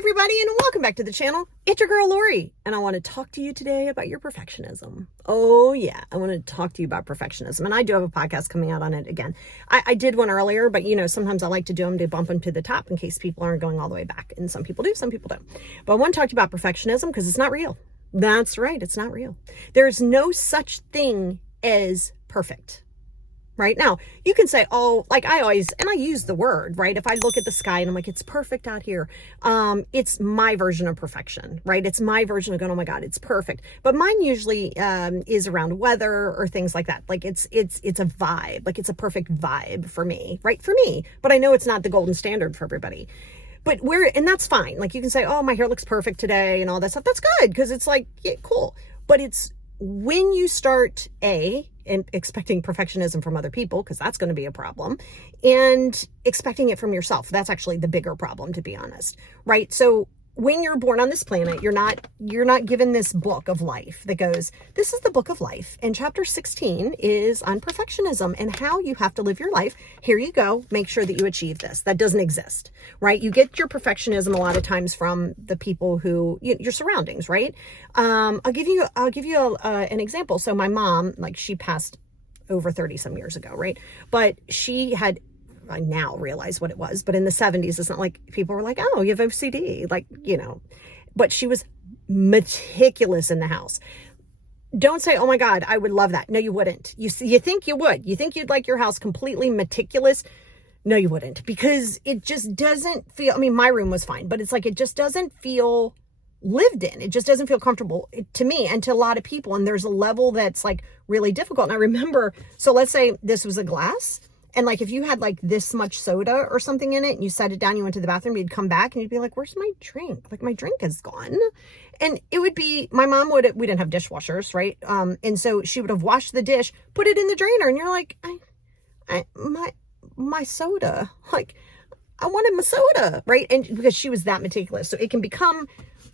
everybody, and welcome back to the channel. It's your girl Lori, and I want to talk to you today about your perfectionism. Oh yeah, I want to talk to you about perfectionism, and I do have a podcast coming out on it again. I did one earlier, but sometimes I like to do them to bump them to the top in case people aren't going all the way back, and some people do, some people don't. But I want to talk to you about perfectionism because it's not real. That's right, it's not real. There's no such thing as perfect. Right now, you can say, oh, like I use the word, right? If I look at the sky and I'm like, it's perfect out here. It's my version of perfection, right? It's my version of going, oh my God, it's perfect. But mine usually is around weather or things like that. Like it's a vibe, like it's a perfect vibe for me, right? For me, but I know it's not the golden standard for everybody. But and that's fine. Like you can say, oh, my hair looks perfect today and all that stuff. That's good because it's like, yeah, cool. But it's when you start and expecting perfectionism from other people, because that's going to be a problem, and expecting it from yourself. That's actually the bigger problem, to be honest, right? So when you're born on this planet, you're not given this book of life that goes, this is the book of life, and chapter 16 is on perfectionism and how you have to live your life. Here you go. Make sure that you achieve this. That doesn't exist, right? You get your perfectionism a lot of times from the people who your surroundings, right? I'll give you an example. So my mom, like, she passed over 30 some years ago, right? But she had, I now realize what it was, but in the 70s, it's not like people were like, oh, you have OCD, but she was meticulous in the house. Don't say, oh my God, I would love that. No, you wouldn't. You think you would. You think you'd like your house completely meticulous? No, you wouldn't, because it just doesn't feel, I mean, my room was fine, but it's like, it just doesn't feel lived in. It just doesn't feel comfortable to me and to a lot of people. And there's a level that's like really difficult. And I remember, so let's say this was a glass. And like, if you had like this much soda or something in it and you set it down, you went to the bathroom, you'd come back and you'd be like, where's my drink? Like, my drink is gone. And it would be, my mom we didn't have dishwashers, right? And so she would have washed the dish, put it in the drainer. And you're like, my soda, like, I wanted my soda, right? And because she was that meticulous. So it can become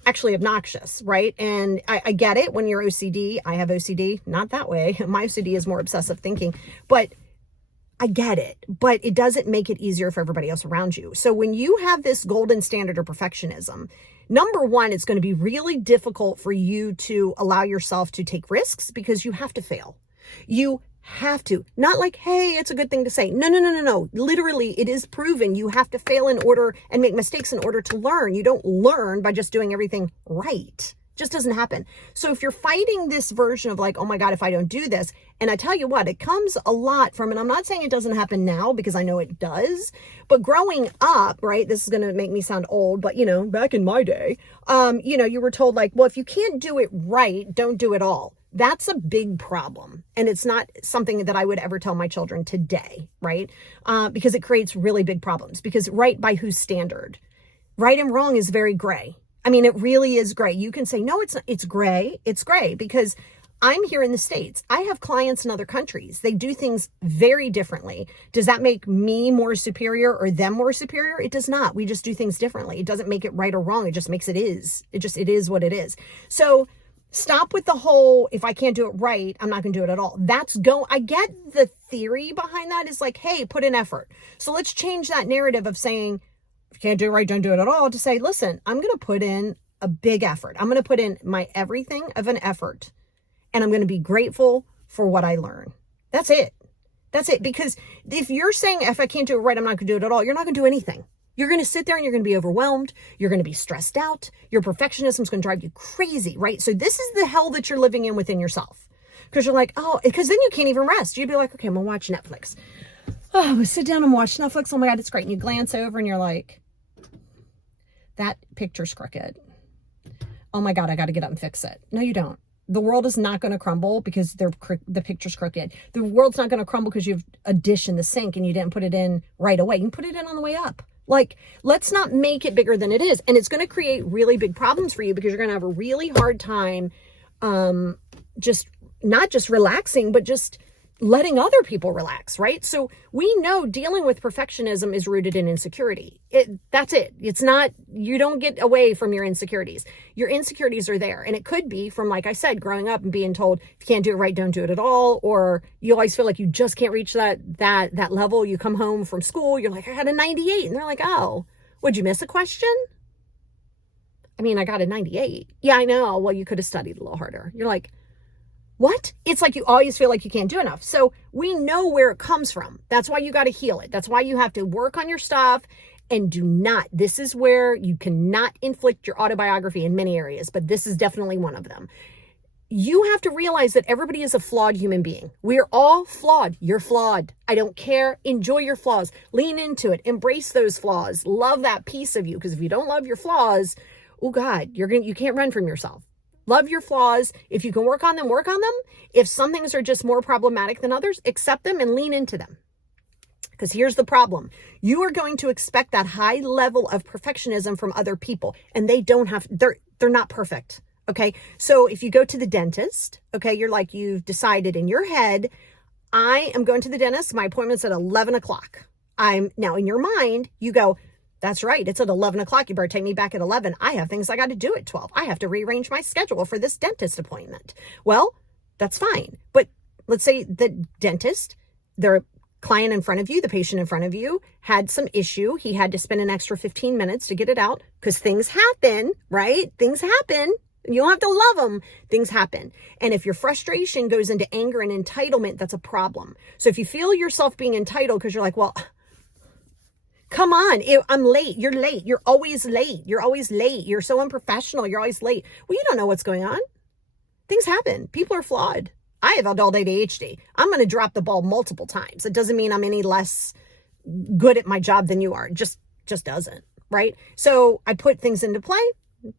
actually obnoxious, right? And I get it when you're OCD. I have OCD, not that way. My OCD is more obsessive thinking, but I get it, but it doesn't make it easier for everybody else around you. So when you have this golden standard of perfectionism, number one, it's going to be really difficult for you to allow yourself to take risks because you have to fail. You have to. Not like, hey, it's a good thing to say. No. Literally, it is proven you have to fail in order and make mistakes in order to learn. You don't learn by just doing everything right. Just doesn't happen. So if you're fighting this version of like, oh my God, if I don't do this, and I tell you what, it comes a lot from, and I'm not saying it doesn't happen now because I know it does, but growing up, right, this is going to make me sound old, but back in my day, you were told like, well, if you can't do it right, don't do it all. That's a big problem. And it's not something that I would ever tell my children today, right? Because it creates really big problems, because right by whose standard? Right and wrong is very gray. I mean, it really is gray. You can say, no, it's not. It's gray. It's gray because I'm here in the States. I have clients in other countries. They do things very differently. Does that make me more superior or them more superior? It does not. We just do things differently. It doesn't make it right or wrong. It just makes it is. It is what it is. So stop with the whole, if I can't do it right, I'm not going to do it at all. I get the theory behind that is like, hey, put in effort. So let's change that narrative of saying, if you can't do it right, don't do it at all, to say, listen, I'm going to put in a big effort. I'm going to put in my everything of an effort, and I'm going to be grateful for what I learn. That's it. That's it. Because if you're saying, if I can't do it right, I'm not going to do it at all, you're not going to do anything. You're going to sit there and you're going to be overwhelmed. You're going to be stressed out. Your perfectionism is going to drive you crazy, right? So this is the hell that you're living in within yourself. Because you're like, oh, because then you can't even rest. You'd be like, okay, I'm going to watch Netflix. Oh, I'm going to sit down and watch Netflix. Oh my God, it's great. And you glance over and you're like, that picture's crooked. Oh my God, I got to get up and fix it. No, you don't. The world is not going to crumble because the picture's crooked. The world's not going to crumble because you have a dish in the sink and you didn't put it in right away. You can put it in on the way up. Like, let's not make it bigger than it is. And it's going to create really big problems for you because you're going to have a really hard time just not just relaxing, but just letting other people relax, right? So we know dealing with perfectionism is rooted in insecurity. That's it. It's not, you don't get away from your insecurities. Your insecurities are there. And it could be from, like I said, growing up and being told, if you can't do it right, don't do it at all. Or you always feel like you just can't reach that level. You come home from school, you're like, I had a 98. And they're like, oh, would you miss a question? I mean, I got a 98. Yeah, I know. Well, you could have studied a little harder. You're like, what? It's like you always feel like you can't do enough. So we know where it comes from. That's why you got to heal it. That's why you have to work on your stuff and this is where you cannot inflict your autobiography in many areas, but this is definitely one of them. You have to realize that everybody is a flawed human being. We're all flawed. You're flawed. I don't care. Enjoy your flaws. Lean into it. Embrace those flaws. Love that piece of you. Because if you don't love your flaws, oh God, you can't run from yourself. Love your flaws. If you can work on them, work on them. If some things are just more problematic than others, accept them and lean into them. Because here's the problem. You are going to expect that high level of perfectionism from other people, and they're not perfect. Okay. So if you go to the dentist, okay, you've decided in your head, I am going to the dentist. My appointment's at 11 o'clock. Now in your mind, you go, that's right. It's at 11 o'clock. You better take me back at 11. I have things I got to do at 12. I have to rearrange my schedule for this dentist appointment. Well, that's fine. But let's say the dentist, their client in front of you, the patient in front of you had some issue. He had to spend an extra 15 minutes to get it out because things happen, right? Things happen. You don't have to love them. Things happen. And if your frustration goes into anger and entitlement, that's a problem. So if you feel yourself being entitled because you're like, well, come on, I'm late. You're late. You're always late. You're always late. You're so unprofessional. You're always late. Well, you don't know what's going on. Things happen. People are flawed. I have adult ADHD. I'm going to drop the ball multiple times. It doesn't mean I'm any less good at my job than you are. It just doesn't, right? So I put things into play.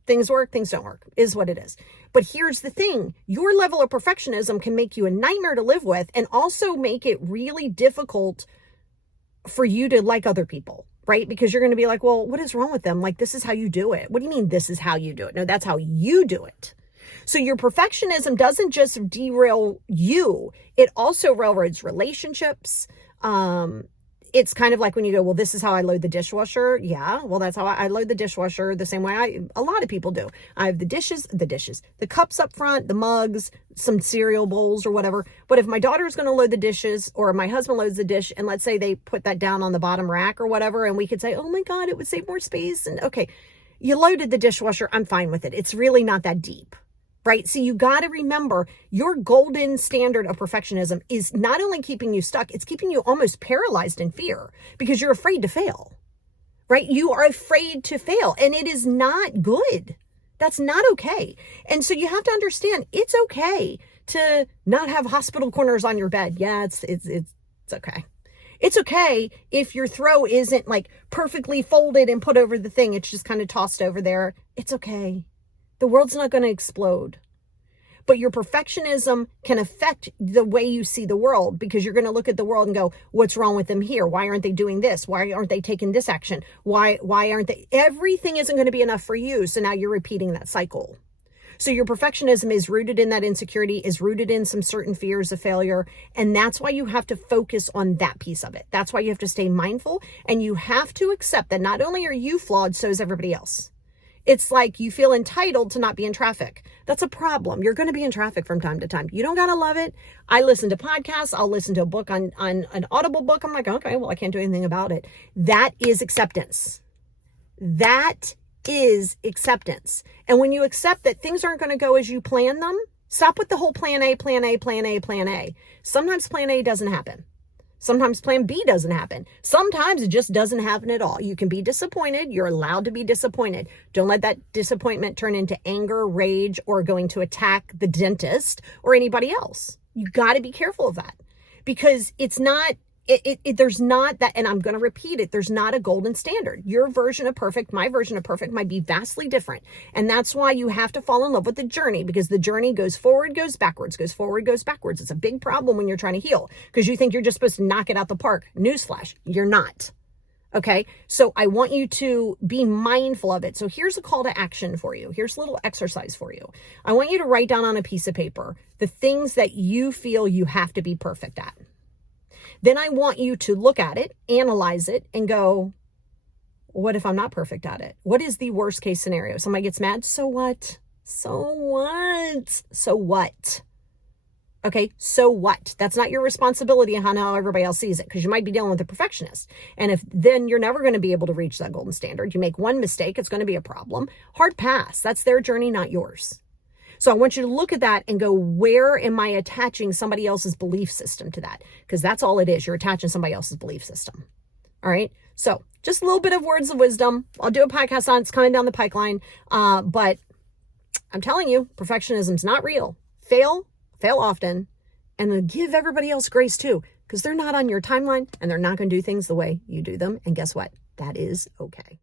Things work, things don't work, is what it is. But here's the thing. Your level of perfectionism can make you a nightmare to live with and also make it really difficult for you to like other people, right? Because you're going to be like, well, what is wrong with them? Like, this is how you do it. What do you mean this is how you do it? No, that's how you do it. So your perfectionism doesn't just derail you. It also railroads relationships. It's kind of like when you go, well, this is how I load the dishwasher. Yeah, well, that's how I load the dishwasher the same way a lot of people do. I have the cups up front, the mugs, some cereal bowls or whatever. But if my daughter's going to load the dishes or my husband loads the dish and let's say they put that down on the bottom rack or whatever, and we could say, oh my God, it would save more space. And okay, you loaded the dishwasher. I'm fine with it. It's really not that deep. Right? So you got to remember your golden standard of perfectionism is not only keeping you stuck, it's keeping you almost paralyzed in fear because you're afraid to fail, right? You are afraid to fail and it is not good. That's not okay. And so you have to understand it's okay to not have hospital corners on your bed. Yeah, it's okay. It's okay if your throw isn't like perfectly folded and put over the thing. It's just kind of tossed over there. It's okay. The world's not going to explode. But your perfectionism can affect the way you see the world because you're going to look at the world and go, what's wrong with them here? Why aren't they doing this? Why aren't they taking this action? Why aren't they? Everything isn't going to be enough for you. So now you're repeating that cycle. So your perfectionism is rooted in that insecurity, is rooted in some certain fears of failure. And that's why you have to focus on that piece of it. That's why you have to stay mindful and you have to accept that not only are you flawed, so is everybody else. It's like you feel entitled to not be in traffic. That's a problem. You're going to be in traffic from time to time. You don't got to love it. I listen to podcasts. I'll listen to a book on an Audible book. I'm like, okay, well, I can't do anything about it. That is acceptance. That is acceptance. And when you accept that things aren't going to go as you plan them, stop with the whole plan A, plan A, plan A, plan A. Sometimes plan A doesn't happen. Sometimes plan B doesn't happen. Sometimes it just doesn't happen at all. You can be disappointed. You're allowed to be disappointed. Don't let that disappointment turn into anger, rage, or going to attack the dentist or anybody else. You got to be careful of that because it's not, there's not that, and I'm going to repeat it, there's not a golden standard. Your version of perfect, my version of perfect might be vastly different. And that's why you have to fall in love with the journey because the journey goes forward, goes backwards, goes forward, goes backwards. It's a big problem when you're trying to heal because you think you're just supposed to knock it out the park. Newsflash, you're not. Okay. So I want you to be mindful of it. So here's a call to action for you. Here's a little exercise for you. I want you to write down on a piece of paper the things that you feel you have to be perfect at. Then I want you to look at it, analyze it, and go, what if I'm not perfect at it? What is the worst case scenario? Somebody gets mad. So what? So what? So what? Okay, so what? That's not your responsibility on how everybody else sees it, because you might be dealing with a perfectionist. And if then you're never going to be able to reach that golden standard. You make one mistake, it's going to be a problem. Hard pass. That's their journey, not yours. So I want you to look at that and go, where am I attaching somebody else's belief system to that? Because that's all it is. You're attaching somebody else's belief system. All right. So just a little bit of words of wisdom. I'll do a podcast on it. It's coming down the pipeline. But I'm telling you, perfectionism's not real. Fail often, and then give everybody else grace too, because they're not on your timeline and they're not going to do things the way you do them. And guess what? That is okay.